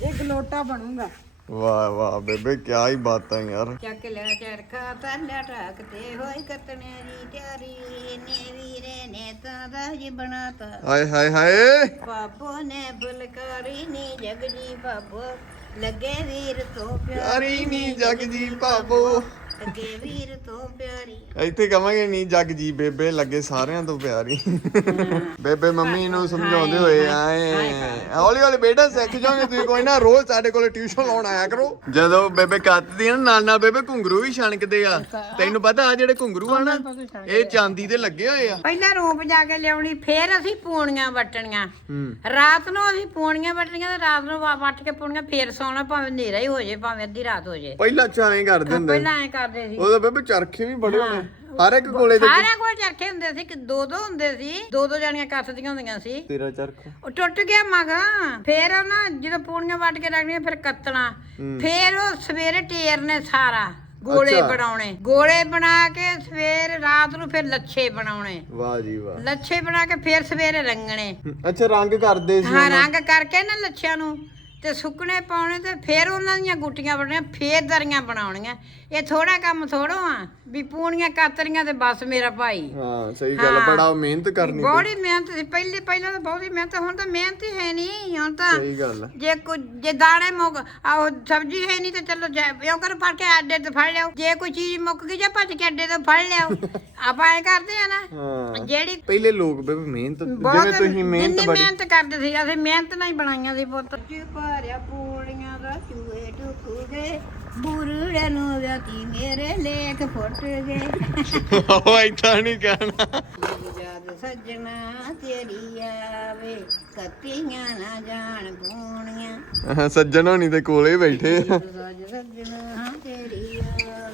ਇਹ ਗਲੋਟਾ ਬਣੂਗਾ। ਵਾਹ ਵਾਹ ਬੇਬੇ ਕਿਆ ਹੀ ਬਾਤਾਂ ਯਾਰ। ਚੱਕ ਲਿਆ ਚਰਖਾ ਤਾਲਾ ਟਾਕਦੇ ਹੋਏ ਕੱਤਣੇ ਦੀ ਤਿਆਰੀ। ਨੇ ਵੀਰੇ ਨੇ ਤਾਂ ਦਾਜ ਬਣਾਤਾ। ਹਾਏ ਹਾਏ ਹਾਏ। ਬਾਬੋ ਨੇ ਬੁਲਕਾਰੀ ਨੀ ਜਗਜੀ ਬਾਬੋ। ਲੱਗੇ ਵੀਰ ਤੋਂ ਪਿਆਰ ਨੀ ਜਗ ਜੀ ਭਾਬੋ ਅੱਗੇ ਵੀਰ ਤੋਂ ਪਿਆਰੀ। ਇੱਥੇ ਕਵਾਂਗੇ ਨਹੀਂ ਜਗ ਜੀ ਬੇਬੇ ਲੱਗੇ ਸਾਰਿਆਂ ਤੋਂ ਪਿਆਰੀ। ਬੇਬੇ ਮੰਮੀ ਨੂੰ ਸਮਝਾਉਂਦੇ ਹੋਏ ਆਏ। ਹੌਲੀ ਹੌਲੀ ਬੇਟਾ ਸਿੱਖ ਜਾਓਗੇ ਤੁਸੀਂ ਕੋਈ ਨਾ ਰੋਜ਼ ਸਾਡੇ ਕੋਲੇ ਟਿਊਸ਼ਨ ਲਾਉਣ ਆਇਆ ਕਰੋ। ਜਦੋਂ ਬੇਬੇ ਕੱਤਦੀ ਆ ਨਾ ਨਾਲ ਨਾਲ ਬੇਬੇ ਘੁੰਗਰੂ ਵੀ ਛਣਕਦੇ ਆ। ਤੈਨੂੰ ਪਤਾ ਆ ਜਿਹੜੇ ਘੁੰਗਰੂ ਆ ਨਾ ਇਹ ਚਾਂਦੀ ਦੇ ਲੱਗੇ ਹੋਏ ਆ। ਪਹਿਲਾਂ ਰੂਪ ਜਾ ਕੇ ਲਿਆਉਣੀ ਫੇਰ ਅਸੀਂ ਪੂਣੀਆਂ ਵਟਣੀਆਂ। ਰਾਤ ਨੂੰ ਅਸੀਂ ਪੂਣੀਆਂ ਵਟਣੀਆਂ ਤੇ ਰਾਤ ਨੂੰ ਵੱਟ ਕੇ ਪੂਣੀਆਂ ਫੇਰ ਸੌਣਾ ਭਾਵੇਂ ਹਨੇਰਾ ਹੀ ਹੋ ਜੇ ਭਾਵੇਂ ਅੱਧੀ ਰਾਤ ਹੋ ਜੇ ਪਹਿਲਾਂ ਚਾਵੇਂ ਕਰਦੇ ਹੁੰਦੇ ਪਹਿਲਾਂ ਐ ਕਰਦੇ ਸੀ। ਉਦੋਂ ਬੇਬੇ ਚਰਖੇ ਵੀ ਬੜੇ ਹੋਣੇ ਹਰ ਇੱਕ ਕੋਲੇ ਦੇ ਸਾਰਿਆਂ ਕੋਲ ਚਰਖੇ ਹੁੰਦੇ ਸੀ ਕਿ ਦੋ ਦੋ ਹੁੰਦੇ ਸੀ ਦੋ ਦੋ ਜਾਣੀਆਂ ਕੱਤਦੀਆਂ ਹੁੰਦੀਆਂ ਸੀ। ਤੇਰਾ ਚਰਖਾ। ਉਹ ਟੁੱਟ ਗਿਆ ਮਗਾ ਫੇਰ ਉਹ ਨਾ ਜਦੋਂ ਪੂਣੀਆਂ ਵੱਟ ਕੇ ਰੱਖਣੀਆਂ ਫਿਰ ਕੱਤਣਾ। ਫੇਰ ਉਹ ਸਵੇਰੇ ਟੇਰਨੇ ਸਾਰਾ ਗੋਲੇ ਅੱਛਾ। ਬਣਾਉਣੇ। ਗੋਲੇ ਬਣਾ ਕੇ ਸਵੇਰ ਰਾਤ ਨੂੰ ਫਿਰ ਲੱਛੇ ਬਣਾਉਣੇ। ਵਾਹ ਜੀ ਵਾਹ। ਲੱਛੇ ਬਣਾ ਕੇ ਫੇਰ ਸਵੇਰੇ ਰੰਗਣੇ। ਅੱਛਾ ਰੰਗ ਕਰਦੇ ਸੀ ਹਾਂ ਰੰਗ ਕਰਕੇ ਨਾ ਲੱਛਿਆਂ ਨੂੰ। ਤੇ ਸੁੱਕਣੇ ਪਾਉਣੇ ਤੇ ਫੇਰ ਉਹਨਾਂ ਦੀਆਂ ਗੁੱਟੀਆਂ ਬਣਨੀਆਂ ਫੇਰ ਦਰੀਆਂ ਬਣਾਉਣੀਆਂ। ਇਹ ਥੋੜਾ ਕੰਮ ਥੋੜੋ ਆ ਵੀ ਪੂਣੀਆਂ ਕਾਤਰੀਆਂ ਤੇ ਬਸ ਮੇਰਾ ਭਾਈ। ਹਾਂ ਸਹੀ ਗੱਲ ਆ, ਹਾਂ। ਬੜਾ ਮਿਹਨਤ ਕਰਨੀ ਪਈ। ਬੜੀ ਮਿਹਨਤ ਸੀ ਪਹਿਲੇ ਪਹਿਲਾਂ ਤਾਂ ਬਹੁਤੀ ਮਿਹਨਤ ਹੁਣ ਤਾਂ ਮਿਹਨਤ ਹੀ ਹੈ ਨਹੀਂ ਹੁਣ ਤਾਂ ਸਹੀ ਗੱਲ ਆ। ਜੇ ਕੋਈ ਜੇ ਦਾਣੇ ਮੁੱਕ ਆਹੋ ਸਬਜ਼ੀ ਹੈ ਨਹੀਂ ਤੇ ਚਲੋ ਇਉਂ ਕਰ ਫੜ ਕੇ ਅੱਡੇ ਤੋਂ ਫੜ ਲਿਓ ਜੇ ਕੋਈ ਚੀਜ਼ ਮੁੱਕ ਗਈ ਜਾਂ ਭੱਜ ਕੇ ਅੱਡੇ ਤੋਂ ਫੜ ਲਿਓ ਆਪਾਂ ਐ ਕਰਦੇ ਆ ਨਾ ਹਾਂ। ਜਿਹੜੀ ਪਹਿਲੇ ਲੋਕ ਬੇਬੇ ਮਿਹਨਤ ਬਹੁਤ ਜਿਵੇਂ ਤੁਸੀਂ ਮਿਹਨਤ ਜਿੰਨੀ ਬੜੀ ਮਿਹਨਤ ਕਰਦੇ ਸੀ ਅਸੀਂ ਮਿਹਨਤ ਨਾਲ ਹੀ ਬਣਾਈਆਂ ਸੀ ਪੁੱਤ ਭਾਰਿਆ ਪੂੜੀਆਂ ਦਾ ਚੂਹੇ ਟੁੱਕ ਗਏ। ਬੁਰੜੇ ਨੂੰ ਵਿਆਤੀ ਮੇਰੇ ਲੇਖ ਫੁੱਟ ਗਏ। ਉਹ ਇਦਾਂ ਨਹੀਂ ਕਹਿਣਾ। ਜਦ ਸੱਜਣਾ ਤੇਰੀ ਆਵੇ ਕੱਤੀਆਂ ਨਾ ਜਾਣ ਪੂਣੀਆਂ। ਹਾਂ, ਸੱਜਣ ਹੋਣੀ ਤੇ ਕੋਲੇ ਬੈਠੇ ਆ।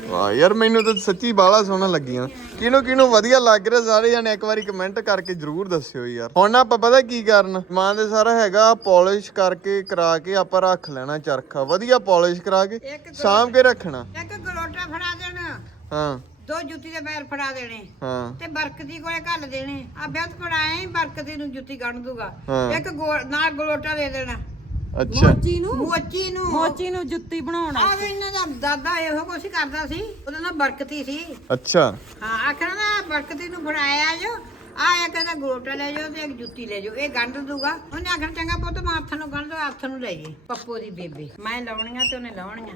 ਵਾਹ ਯਾਰ ਮੈਨੂੰ ਤਾਂ ਸੱਚੀ ਬਾਲਾ ਸੋਹਣਾ ਲੱਗੀਆਂ। ਕਿਹਨੂੰ ਕਿਹਨੂੰ ਵਧੀਆ ਲੱਗ ਰਿਹਾ ਸਾਰੇ ਜਣੇ ਇੱਕ ਵਾਰੀ ਕਮੈਂਟ ਕਰਕੇ ਜਰੂਰ ਦੱਸਿਓ ਯਾਰ। ਹੁਣ ਆਪਾਂ ਪਤਾ ਕੀ ਕਰਨ? ਮਾਂ ਦੇ ਸਾਰਾ ਹੈਗਾ ਪਾਲਿਸ਼ ਕਰਕੇ ਕਰਾ ਕੇ ਆਪਾਂ ਰੱਖ ਲੈਣਾ ਚਰਖਾ। ਵਧੀਆ ਪਾਲਿਸ਼ ਕਰਾ ਕੇ ਸਾਂਭ ਕੇ ਰੱਖਣਾ। ਇੱਕ ਗਲੋਟਾ ਫੜਾ ਦੇਣਾ। ਹਾਂ। ਦੋ ਜੁੱਤੀ ਦੇ ਪੈਰ ਫੜਾ ਦੇਣੇ। ਹਾਂ। ਤੇ ਬਰਕਤੀ ਕੋਲੇ ਘੱਲ ਦੇਣੇ। ਆ ਬਿਆਤ ਫੜਾਏ ਬਰਕਤੀ ਨੂੰ ਜੁੱਤੀ ਕੱਢ ਦੂਗਾ। ਇੱਕ ਨਾਲ ਗਲੋਟਾ ਦੇ ਦੇਣਾ। ਅੱਛਾ। ਮੋਚੀ ਨੂੰ? ਮੋਚੀ ਨੂੰ। ਮੋਚੀ ਨੂੰ ਜੁੱਤੀ ਬਣਾਉਣਾ ਆ ਵੀ ਇਹਨਾਂ ਦਾ ਦਾਦਾ ਇਹੋ ਕੁਛ ਕਰਦਾ ਸੀ। ਉਹਦਾ ਨਾਮ ਬਰਕਤੀ ਸੀ। ਅੱਛਾ। ਹਾਂ ਆਖਣਾ ਨਾ ਬਰਕਤੀ ਨੂੰ ਫੜਾਇਆ ਜੋ। ਆ ਇੱਕ ਇਹਦਾ ਗਲੋਟਾ ਲੈ ਜਾਓ ਤੇ ਇੱਕ ਜੁੱਤੀ ਲੈ ਜਾਓ ਇਹ ਗੰਢ ਦੂਗਾ ਉਹਨੇ ਆਖਣਾ ਚੰਗਾ ਪੁੱਤ ਮੈਂ ਹੱਥ ਨੂੰ ਗੰਢ ਦੋ ਹੱਥ ਨੂੰ ਲੈ ਜੇ ਪੱਪੋ ਦੀ ਬੇਬੇ ਮੈਂ ਲਾਉਣੀਆਂ ਤੇ ਉਹਨੇ ਲਾਉਣੀਆਂ।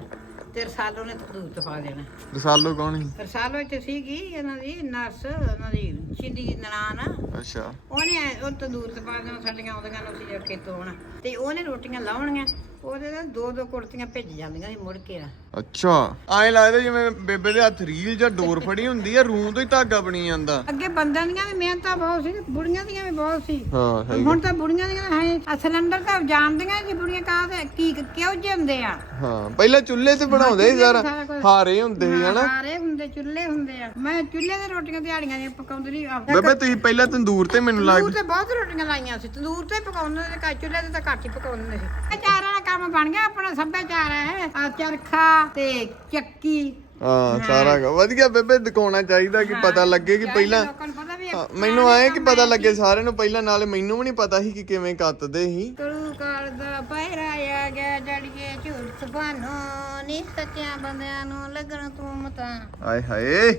ਤੇ ਰਸਾਲੋ ਨੇ ਤੰਦੂਰ ਪਾ ਦੇਣਾ ਰਸਾਲੋ ਕੌਣ ਸੀ? ਰਸਾਲੋ ਇੱਥੇ ਸੀਗੀ ਇਹਨਾਂ ਦੀ ਨਰਸ ਉਹਨਾਂ ਦੀ ਸ਼ਿੰਦੀ ਦੀ ਨਨਾਣ। ਅੱਛਾ। ਉਹਨੇ ਉਹ ਤੰਦੂਰ ਤੇ ਪਾ ਦੇਣਾ ਸਾਡੀਆਂ ਆਉਂਦੀਆਂ ਨੂੰ ਸੀ ਖੇਤੋਂ ਆਉਣਾ ਤੇ ਉਹਨੇ ਰੋਟੀਆਂ ਲਾਉਣੀਆਂ। ਉਹਦੇ ਨਾਲ ਦੋ ਦੋ ਕੁੜਤੀਆਂ ਭਿੱਜ ਜਾਂਦੀਆਂ ਸੀ ਮੁੜ ਕੇ ਨਾ। ਅੱਛਾ। ਐਂ ਲੱਗਦਾ ਜਿਵੇਂ ਬੇਬੇ ਦੇ ਹੱਥ ਰੀਲ ਜਾਂ ਡੋਰ ਫੜੀ ਹੁੰਦੀ ਆ ਰੂੰ ਤੋਂ ਹੀ ਧਾਗਾ ਬਣੀ ਜਾਂਦਾ। ਅੱਗੇ ਬੰਦਿਆਂ ਦੀਆਂ ਵੀ ਮਿਹਨਤਾਂ ਬਹੁਤ ਸੀ ਤੇ ਬੁੜੀਆਂ ਦੀਆਂ ਵੀ ਬਹੁਤ ਸੀ। ਹਾਂ ਸਹੀ ਹੁਣ ਤਾਂ ਬੁੜੀਆਂ ਦੀਆਂ ਹੈ ਆ ਸਿਲੰਡਰ ਤਾਂ ਜਾਣਦੀਆਂ ਕਿ ਬੁੜੀਆਂ ਕਾਹ ਤੇ ਕੀ ਕਿਉਂ ਜਿਹੇ ਹੁੰਦੇ ਆ? ਹਾਂ ਪਹਿਲਾਂ ਚੁੱਲ੍ਹੇ ਤੇ ਬਣਾਉਂਦੇ ਸੀ ਸਾਰਾ। ਸਾਰਾ ਕੁਝ। ਹਾਰੇ ਹੁੰਦੇ ਸੀ ਹਨਾ? ਸਾਰੇ ਹੁੰਦੇ ਚੁੱਲ੍ਹੇ ਹੁੰਦੇ ਆ। ਮੈਂ ਚੁੱਲ੍ਹੇ ਤੇ ਰੋਟੀਆਂ ਦਿਹਾੜੀਆਂ ਦੀਆਂ ਪਕਾਉਂਦੀ ਰਹੀ। ਆ ਬੇਬੇ ਤੁਸੀਂ ਪਹਿਲਾਂ ਤੰਦੂਰ ਤੇ ਮੈਨੂੰ ਤੰਦੂਰ ਤੇ ਬਹੁਤ ਰੋਟੀਆਂ ਲਾਈਆਂ ਸੀ। ਤੰਦੂਰ ਤੇ ਪਕਾਉਂਦੇ ਤੇ ਚੁੱਲ੍ਹੇ ਤੇ ਤਾਂ ਘੱਟ ਹੀ ਪਕਾਉਂਦੇ ਸੀ। ਅਚਾਰਾਂ ਦਾ ਕੰਮ ਬਣ ਗਿਆ ਆਪਣਾ ਸੱਭਿਆਚਾਰ ਹੈ ਆ ਚਰਖਾ ਤੇ ਚੱਕੀ। ਹਾਂ ਸਾਰਾ ਕੁਝ। ਵਧੀਆ ਬੇਬੇ ਦਿਖਾਉਣਾ ਚਾਹੀਦਾ ਕਿ ਪਤਾ ਲੱਗੇ ਕਿ ਪਹਿਲਾਂ ਲੋਕਾਂ ਨੂੰ ਪਤਾ ਵੀ ਹਾਂ, ਮੈਨੂੰ ਆਏ ਕਿ ਪਤਾ ਲੱਗੇ ਸਾਰਿਆਂ ਨੂੰ। ਪਹਿਲਾਂ ਨਾਲੇ ਮੈਨੂੰ ਵੀ ਨਹੀਂ ਪਤਾ ਸੀ ਕਿ ਕਿਵੇਂ ਕੱਤਦੇ ਸੀ। ਕਰੂ ਕਰਦਾ ਪਹਿਰਾ ਆ ਗਿਆ ਜੜੀਏ ਝੂਠ ਸੁਭਾਨੋ। ਨੀ ਸੱਚਿਆਂ ਬੰਦਿਆਂ ਨੂੰ ਲੱਗਣ ਤੂੰ ਮਤਾਂ। ਆਏ ਹਾਏ।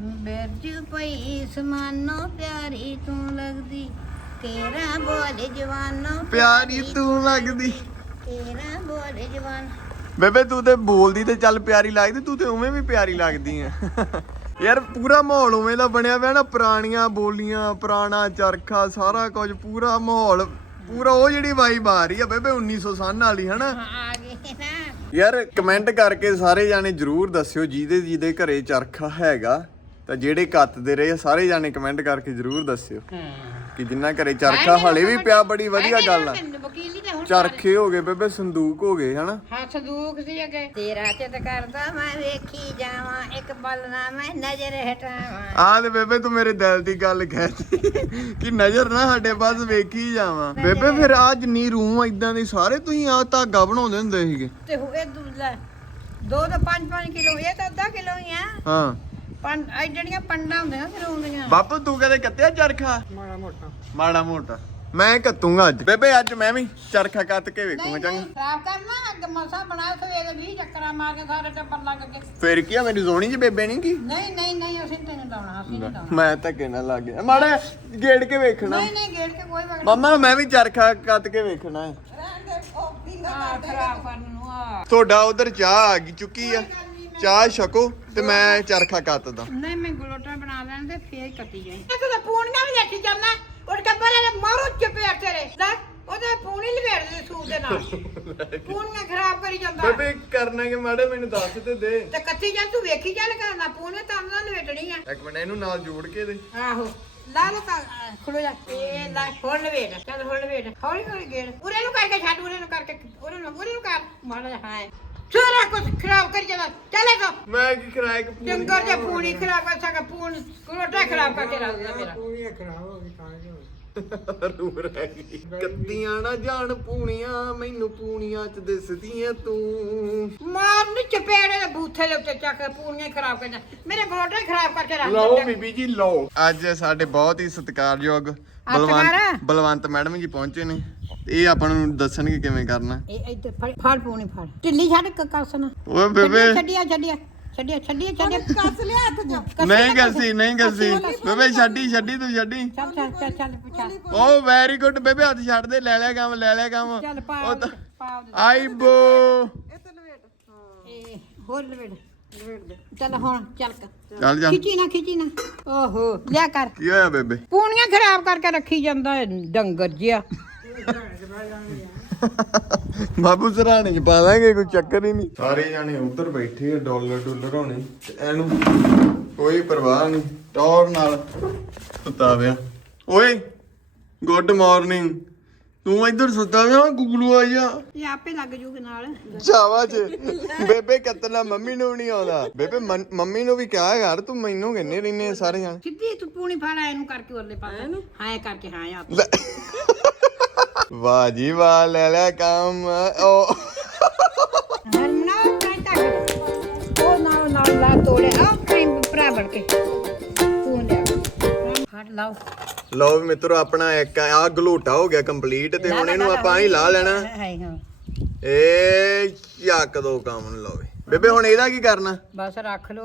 ਬਿਰਜ ਪਈ ਸਮਾਨੋ ਪਿਆਰੀ ਤੂੰ ਲੱਗਦੀ। ਤੇਰਾ ਬੋਲ ਜਵਾਨੋ ਪਿਆਰੀ ਤੂੰ ਲੱਗਦੀ। ਤੇਰਾ ਬੋਲ ਜਵਾਨ। ਬੇਬੇ ਤੂੰ ਤੇ ਬੋਲਦੀ ਤੇ ਚੱਲ ਪਿਆਰੀ ਲੱਗਦੀ ਤੂੰ ਤੇ ਉਵੇਂ ਵੀ ਪਿਆਰੀ ਲੱਗਦੀ ਆ ਯਾਰ ਪੂਰਾ ਮਾਹੌਲ ਉਵੇਂ ਦਾ ਬਣਿਆ ਪਿਆ ਨਾ ਪੁਰਾਣੀਆਂ ਬੋਲੀਆਂ ਪੁਰਾਣਾ ਚਰਖਾ ਸਾਰਾ ਕੁਝ ਪੂਰਾ ਮਾਹੌਲ ਪੂਰਾ ਉਹ ਜਿਹੜੀ ਵਾਈਬ ਆ ਰਹੀ ਆ ਬੇਬੇ 1960 ਵਾਲੀ ਹਨਾ? ਆ ਗਏ ਨਾ ਯਾਰ ਕਮੈਂਟ ਕਰਕੇ ਸਾਰੇ ਜਾਣੇ ਜਰੂਰ ਦੱਸਿਓ ਜਿਹਦੇ ਜਿਹਦੇ ਘਰੇ ਚਰਖਾ ਹੈਗਾ ਤਾਂ ਜਿਹੜੇ ਕੱਤਦੇ ਰਹੇ ਆ, ਸਾਰੇ ਜਾਣੇ ਕਮੈਂਟ ਕਰਕੇ ਜਰੂਰ ਦੱਸਿਓ। ਕਿ ਜਿੰਨਾ ਘਰੇ ਚਰਖਾ ਹਲੇ ਵੀ ਪਿਆ ਬੜੀ ਵਧੀਆ ਗੱਲ ਆ। ਵਕੀਲੀ ਤੇ ਹੁਣ ਚਰਖੇ ਹੋ ਗਏ ਬੇਬੇ ਸੰਦੂਕ ਹੋ ਗਏ ਹਨਾ? ਹਾਂ ਸੰਦੂਕ ਸੀ ਅਗੇ। ਤੇਰਾ ਚਿਤ ਕਰਦਾ ਮੈਂ ਵੇਖੀ ਜਾਵਾਂ ਇੱਕ ਪਲ ਨਾ ਮੈਂ ਨਜ਼ਰ ਹਟਾਵਾਂ। ਆਹ ਤੇ ਬੇਬੇ ਤੂੰ ਮੇਰੇ ਦਿਲ ਦੀ ਗੱਲ ਕਹਿਤੀ ਕਿ ਨਜ਼ਰ ਨਾ ਸਾਡੇ ਪਾਸ ਵੇਖੀ ਜਾਵਾਂ। ਬੇਬੇ ਫਿਰ ਆ ਜਿੰਨੀ ਰੂਹ ਇਦਾਂ ਦੀ ਸਾਰੇ ਤੁਸੀਂ ਆ ਧਾਗਾ ਬਣਾਉਂਦੇ ਹੁੰਦੇ ਸੀਗੇ। ਤੇ ਹੋਏ ਦੂਜਾ। ਦੋ ਤੋਂ 5-5 ਕਿਲੋ ਇਹ ਤਾਂ ਅੱਧਾ ਕਿਲੋ ਹੀ ਆ। ਹਾਂ। ਪੰਡ ਐ ਜਿਹੜੀਆਂ ਪੰਡਾਂ ਹੁੰਦੀਆਂ ਫਿਰ ਹੁੰਦੀਆਂ ਬਾਪੂ ਤੂੰ ਕਦੇ ਕੱਤਿਆ ਚਰਖਾ? ਮਾੜਾ ਮੋਟਾ। ਮਾੜਾ ਮੋਟਾ। ਮੈਂ ਕੱਤੂੰਗਾ ਅੱਜ। ਬੇਬੇ ਅੱਜ ਮੈਂ ਵੀ ਚਰਖਾ ਕੱਤ ਕੇ ਵੇਖੂੰਗਾ ਚੰਗਾ। ਖਰਾਬ ਕਰਨਾ ਅੱਗ ਮਸਾ ਬਣਾ ਸਵੇਰੇ 20 ਚੱਕਰਾਂ ਮਾਰ ਕੇ ਸਾਰੇ ਟੱਬਰ ਲੱਗ ਕੇ ਫੇਰ ਕੀ ਆ ਮੇਰੀ ਜ਼ੋਣੀ ਚ ਬੇਬੇ ਨਹੀਂ ਕੀ? ਨਹੀਂ ਨਹੀਂ ਨਹੀਂ ਅਸੀਂ ਤੈਨੂੰ ਲਾਉਣਾ ਅਸੀਂ ਨਹੀਂ ਲਾਉਣਾ ਮੈਂ ਧੱਕੇ ਨਾਲ ਲੱਗ ਗਿਆ। ਮਾੜਾ ਗੇੜ ਕੇ ਵੇਖਣਾ। ਨਹੀਂ ਨਹੀਂ ਗੇਟ ਕੇ ਕੋਈ ਵਗੜ ਮੰਮਾ ਮੈਂ ਵੀ ਚਰਖਾ ਕੱਤ ਕੇ ਵੇਖਣਾ ਹੈ। ਆ ਖਰਾਬ ਕਰਨ ਨੂੰ ਆ ਤੁਹਾਡਾ ਉਧਰ ਚਾਹ ਆ ਗਈ ਚੁੱਕੀ ਆ। ਚਾਹ ਛਕੋ ਤੇ ਮੈਂ ਚਰਖਾ ਕੱਤਦਾ। ਨਹੀਂ ਮੈਂ ਗਲੋਟਾ ਬਣਾ ਲੈਣ ਤੇ ਫੇਰ ਕੱਟੀ ਜਾਈ। ਤੂੰ ਤਾਂ ਪੂਣੀਆਂ ਵੀ ਦੇਖੀ ਜਾਂਦਾ ਉੱਠ ਕੇ ਪਰੇ ਮਾਰੂ ਚਪੇੜ ਤੇਰੇ। ਲੈ ਉਹਦੇ ਪੂਣੀ ਲਵੇੜ ਦੇ ਸੂਟ ਦੇ ਨਾਲ। ਪੂਣੀਆਂ ਖਰਾਬ ਕਰੀ ਜਾਂਦਾ। ਬੇਬੇ ਕਰਨਾ ਕਿ ਮਾੜੇ ਮੈਨੂੰ ਦੱਸ ਤੇ ਦੇ। ਤੇ ਕੱਤੀ ਜਾਂ ਤੂੰ ਵੇਖੀ ਚੱਲ ਕਰਨਾ ਪੂਣੇ ਤਾਂ ਨਾਲ ਲਵੇਟਣੀ ਆ। ਇੱਕ ਮਿੰਟ ਇਹਨੂੰ ਨਾਲ ਜੋੜ ਕੇ ਦੇ। ਆਹੋ ਲਾ ਲੋ ਤਾਂ ਖੜੋ ਜਾ। ਇਹ ਲੈ ਹੁਣ ਲਵੇਟ ਚੱਲ ਹੁਣ ਲਵੇਟ ਹੌਲੀ ਹੌਲੀ ਗੇੜ। ਉਰੇ ਨੂੰ ਕਰਕੇ ਛੱਡ ਉਰੇ ਨੂੰ ਕਰਕੇ ਉਰੇ ਨੂੰ ਉਰੇ ਨੂੰ ਕਰ। ਮਾੜਾ ਜਿਹਾ ਹਾਂ। ਸਾਰਾ ਕੁਝ ਖਰਾਬ ਕਰੀ ਜਾਂਦਾ ਚੱਲੇ ਕੋ ਮੈਂ ਕੀ ਕਰਾਇਆ ਕਿ ਪੂਰੀ- ਡੰਗਰ ਦੇ ਪੂਣੀ ਖਰਾਬ ਕਰ ਸਕਾ ਪੂਣ ਗਲੋਟਾ ਖਰਾਬ ਕਰਕੇ ਰੱਖ ਦਿੰਦਾ ਮੇਰਾ ਰੂਹ ਰਹਿ ਗਈ। ਕੱਤੀਆਂ ਨਾ ਜਾਣ ਪੂਣੀਆਂ ਮੈਨੂੰ ਪੂਣੀਆਂ ਚ ਦਿਸਦੀਆਂ ਤੂੰ। ਮਾਰਨ ਚਪੇੜੇ ਦੇ ਬੂਥੇ ਦੇ ਉੱਤੇ ਚੱਕ ਕੇ ਪੂਣੀਆਂ ਹੀ ਖਰਾਬ ਕਰਦਾ ਮੇਰੇ ਹੀ ਖਰਾਬ ਕਰਕੇ ਰੱਖ ਲਓ ਦਿੰਦਾ ਬੀਬੀ ਜੀ ਲਓ। ਅੱਜ ਸਾਡੇ ਬਹੁਤ ਹੀ ਸਤਿਕਾਰਯੋਗ ਬਲਵੰਤ ਬਲਵੰਤ ਮੈਡਮ ਜੀ ਪਹੁੰਚੇ ਨੇ। ਇਹ ਆਪਾਂ ਨੂੰ ਦੱਸਣਗੇ ਕਿਵੇਂ ਕਰਨਾ। ਇਹ ਇੱਥੇ ਫੜ ਫੜ ਪੂਣੀ ਫੜ। ਢਿੱਲੀ ਛੱਡ ਕਸਨਾ ਓਏ ਬੇਬੇ। ਛੱਡਿਆ ਛੱਡਿਆ ਛੱਡਿਆ ਛੱਡਿਆ ਛੱਡਿਆ ਕੱਸ ਲਿਆ ਹੱਥ ਚ। ਨਹੀਂ ਕਰਸੀ ਨਹੀਂ ਕਰਸੀ ਬੇਬੇ ਛੱਡੀ ਛੱਡੀ ਤੂੰ ਛੱਡੀ। ਚੱਲ ਚੱਲ ਚੱਲ ਚੱਲ ਚੱਲ ਓ ਵੈਰੀ ਗੁੱਡ ਬੇਬੇ ਹੱਥ ਛੱਡ ਦੇ ਲੈ ਲਿਆ ਕੰਮ ਲੈ ਲਿਆ ਕੰਮ। ਚੱਲ ਪਾ ਉਹ ਤਾਂ ਪਾ ਉਹਦੇ- ਆਈ ਬੋ। ਇਹ ਤੇ ਲਵੇਟ। ਹਾਂ। ਇਹ ਹੋਰ ਲਵੇੜ। ਦੇ ਚੱਲ ਹੁਣ ਚੱਲ ਕਰ ਚੱਲ ਜਾ ਖਿੱਚੀ ਨਾ ਖਿੱਚੀ ਨਾ। ਓਹੋ ਲਿਆ ਕਰ। ਕੀ ਹੋਇਆ ਬੇਬੇ? ਪੂਣੀਆਂ ਖਰਾਬ ਕਰਕੇ ਰੱਖੀ ਜਾਂਦਾ ਡੰਗਰ ਜਿਆ। ਬਾਬੂ ਸਰਾਣੇ ਚ ਪਾ ਦਾਂਗੇ ਕੋਈ ਚੱਕਰ ਹੀ ਨਹੀਂ। ਸਾਰੇ ਜਾਣੇ ਉੱਧਰ ਬੈਠੇ ਆ ਡਾਲਰ ਡਾਲਰ ਹੋਣੇ ਤੇ ਇਹਨੂੰ ਕੋਈ ਪਰਵਾਹ ਨਹੀਂ ਟੌਰ ਨਾਲ ਸੁੱਤਾ ਪਿਆ ਓਏ ਗੁੱਡ ਮਾਰਨਿੰਗ ਤੂੰ ਇੱਧਰ ਸੁੱਤਾ ਪਿਆ ਗੁਗਲੂ ਆ। ਜਾ ਇਹ ਆਪੇ ਲੱਗ ਜੂਗੇ ਨਾਲ। ਚਾਵਾ ਚ। ਬੇਬੇ ਕੱਤਣਾ ਮੰਮੀ ਨੂੰ ਵੀ ਨਹੀਂ ਆਉਂਦਾ। ਬੇਬੇ ਮੰ- ਮੰਮੀ ਨੂੰ ਵੀ ਕਿਹਾ ਯਾਰ ਤੂੰ ਮੈਨੂੰ ਕਹਿੰਨੇ ਰਹਿੰਨੇ ਆ ਸਾਰੇ ਜਾਣੇ। ਸਿੱਧੀ ਤੂੰ ਪੂਣੀ ਫੜ ਇਹਨੂੰ ਕਰਕੇ ਉਹਲੇ ਪਾਸੇ। ਹਾਂ ਇਹ ਕਰਕੇ ਹਾਂ ਆ ਲੈ। ਵਾਹ ਜੀ ਵਾਹ ਲੈ ਲੈ ਕੰਮ ਓ ਹਰਮਨਾ ਕਾਈ ਤੱਕ ਉਹ ਨਾਲ ਨਾਲ ਲਾ ਤੋੜੇ ਆ ਕਰੀਮ ਭਰਾ ਬਣ ਕੇ। ਪੂਣ ਲਿਆ ਫੜ ਲਾਓ। ਲਓ ਵੀ ਮਿੱਤਰੋ ਆਪਣਾ ਇੱਕ ਆ ਗਲੋਟਾ ਹੋ ਗਿਆ ਕੰਪਲੀਟ ਤੇ ਹੁਣ ਇਹਨੂੰ ਆਪਾਂ ਹੀ ਲਾ ਲੈਣਾ। ਹੈ ਹਾਂ ਏ ਯੱਕ ਦੋ ਕੰਮ ਨੂੰ ਲਓ ਵੀ। ਬੇਬੇ ਹੁਣ ਇਹਦਾ ਕੀ ਕਰਨਾ? ਬਸ ਰੱਖ ਲੋ।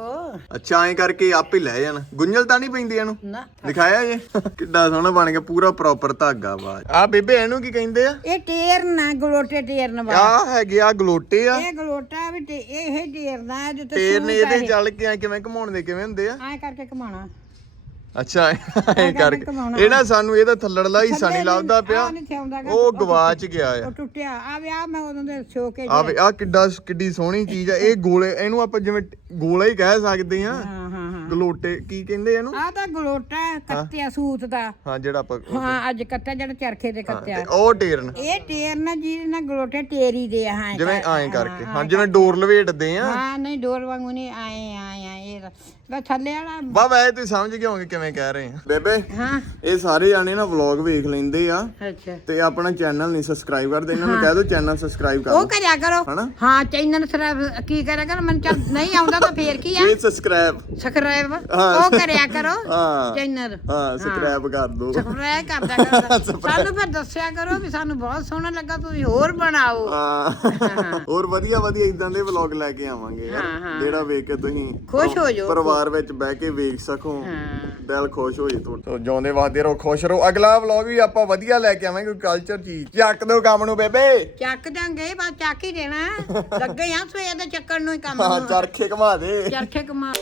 ਅੱਛਾ ਐਂ ਕਰਕੇ ਆਪ ਹੀ ਲੈ ਜਾਣਾ। ਗੁੰਝਲ ਤਾਂ ਨਹੀਂ ਪੈਂਦੀ ਇਹਨੂੰ? ਨਾ। ਦਿਖਾਇਆ ਜੇ? ਕਿੱਡਾ ਸੋਹਣਾ ਬਣ ਗਿਆ ਪੂਰਾ ਪ੍ਰੋਪਰ ਧਾਗਾ ਵਾ ਆ ਬੇਬੇ ਇਹਨੂੰ ਕੀ ਕਹਿੰਦੇ ਆ? ਇਹ ਟੇਰ ਨਾ ਗਲੋਟੇ ਟੇਰ ਨਾ ਆ ਹੈਗੇ ਆ ਗਲੋਟੇ ਆ। ਇਹ ਗਲੋਟਾ ਵੀ ਤੇ ਇਹ ਟੇਰ ਨਾ ਇਹਦੇ ਤੇ ਤੇਰ ਨੇ ਇਹਦੇ ਚੱਲ ਕੇ ਆ ਕਿਵੇਂ ਘਮਾਉਣ ਦੇ ਕਿਵੇਂ ਹੁੰਦੇ ਆ? ਐ ਕਰਕੇ ਘਮਾਣਾ ਅੱਛਾ ਐਂ ਕਰਕੇ। ਇਹ ਨਾ ਸਾਨੂੰ ਇਹਦਾ ਥੱਲੜਲਾ ਹਿੱਸਾ ਨਹੀਂ ਲੱਭਦਾ ਪਿਆ। ਉਹ ਗਵਾਚ ਗਿਆ ਆ। ਉਹ ਟੁੱਟਿਆ। ਆ ਵਿਆਹ ਮੈਂ ਉਦੋਂ ਦੇ ਸ਼ੋ ਕੇ ਆ ਵੇ ਆ ਕਿੱਡਾ ਕਿੱਡੀ ਸੋਹਣੀ ਚੀਜ਼ ਆ। ਇਹ ਗੋਲੇ ਇਹਨੂੰ ਆਪਾਂ ਜਿਵੇਂ ਗੋਲਾ ਹੀ ਕਹਿ ਸਕਦੇ ਆ। ਹਾਂ ਹਾਂ ਹਾਂ। ਗਲੋਟੇ ਕੀ ਕਹਿੰਦੇ ਇਹਨੂੰ? ਆ ਤਾਂ ਗਲੋਟਾ ਹੈ, ਕੱਤਿਆ ਸੂਤ ਦਾ। ਹਾਂ ਜਿਹੜਾ ਆਪਾਂ ਹਾਂ ਅੱਜ ਕੱਤਿਆ ਜਿਹੜਾ ਚਰਖੇ ਤੇ ਤੇ ਕੱਤਿਆ। ਉਹ ਟੇਰਨ। ਇਹ ਟੇਰ ਨਾ ਜੀ ਨਾ ਗਲੋਟੇ ਟੇਰੀ ਦੇ ਆ, ਹਾਂ ਜਿਵੇਂ ਐਂ ਕਰਕੇ। ਹਾਂ ਜਿਵੇਂ ਡੋਰ ਲਵੇਟਦੇ ਆ। ਹਾਂ ਨਹੀਂ ਡੋਰ ਵਾਂਗੂ ਨਹੀਂ ਆਏ ਆਏ ਆਏ ਇਹ ਬਸ ਥੱਲੇ ਵਾਲਾ। ਬਾ ਵੈਸੇ ਤੁਸੀਂ ਸਮਝ ਗਏ ਹੋਗੇ ਕਿਵੇਂ ਕਹਿ ਰਹੇ ਆ। ਬੇਬੇ ਹਾਂ। ਇਹ ਸਾਰੇ ਜਾਣੇ ਨਾ ਵਲੌਗ ਵੇਖ ਲੈਂਦੇ ਆ। ਅੱਛਾ। ਤੇ ਆਪਣਾ ਚੈਨਲ ਨਹੀਂ ਸਬਸਕ੍ਰਾਈਬ ਕਰਦੇ ਇਹਨਾਂ ਨੂੰ ਕਹਿ ਦਿਓ ਚੈਨਲ ਸਬਸਕ੍ਰਾਈਬ ਕਰ ਉਹ ਲਓ। ਕਰਿਆ ਕਰੋ। ਹਨਾ? ਹਾਂ ਚੈਨਲ ਸਰਾਬ ਕੀ ਕਰਿਆ ਕਰੋ? ਮੈਨੂੰ ਚੱਲ ਨਹੀਂ ਆਉਂਦਾ ਤਾਂ ਫੇਰ ਕੀ ਆ? ਇਹ ਸਬਸਕ੍ਰਾਈਬ ਸਬਸਕ੍ਰਾਈਬ। ਉਹ ਕਰਿਆ ਕਰੋ ਹਾਂ। ਚੈਨਲ ਹਾਂ ਸਬਸਕ੍ਰਾਈਬ ਕਰ ਦਿਓ। ਸਬਸਕ੍ਰਾਈਬ ਕਰਦਾ ਕਰੋ। ਸਾਨੂੰ ਫਿਰ ਦੱਸਿਆ ਕਰੋ ਵੀ ਸਾਨੂੰ ਬਹੁਤ ਸੋਹਣਾ ਲੱਗਾ ਤੁਸੀਂ ਹੋਰ ਬਣਾਓ। ਹਾਂ। ਹੋਰ ਵਧੀਆ ਵਧੀਆ ਇਦਾਂ ਦੇ ਵਲੌਗ ਲੈ ਕੇ ਆਵਾਂਗੇ ਯਾਰ ਹਾਂ। ਜਿਹੜਾ ਵੇਖ ਕੇ ਤੁਸੀਂ ਖੁਸ਼ ਹੋ ਜਾਓ ਪਰਿਵਾਰ ਵਿੱਚ ਬਹਿ ਕੇ ਵੇਖ ਸਕੋ। ਹਾਂ। ਦਿਲ ਖੁਸ਼ ਹੋ ਜੇ ਤੁਹਾਡਾ ਜਿਉਂਦੇ ਵਾਦੇ ਰਹੋ ਖੁਸ਼ ਰਹੋ। ਅਗਲਾ ਵਲੌਗ ਵੀ ਆਪਾਂ ਵਧੀਆ ਲੈ ਕੇ ਆਵਾਂਗੇ ਕੋਈ ਕਲਚਰ ਚੀਜ਼। ਚੱਕ ਦਿਓ ਕੰਮ ਨੂੰ ਬੇਬੇ। ਚੱਕ ਦਾਂਗੇ ਬਸ ਚੱਕ ਹੀ ਦੇਣਾ। ਲੱਗੇ ਆ ਸਵੇਰ ਦੇ ਚੱਕਣ ਨੂੰ ਹੀ ਕੰਮ। ਹਾਂ ਨੂੰ ਚਰਖੇ ਘਮਾ ਦੇ। ਚਰਖੇ ਕਮਾ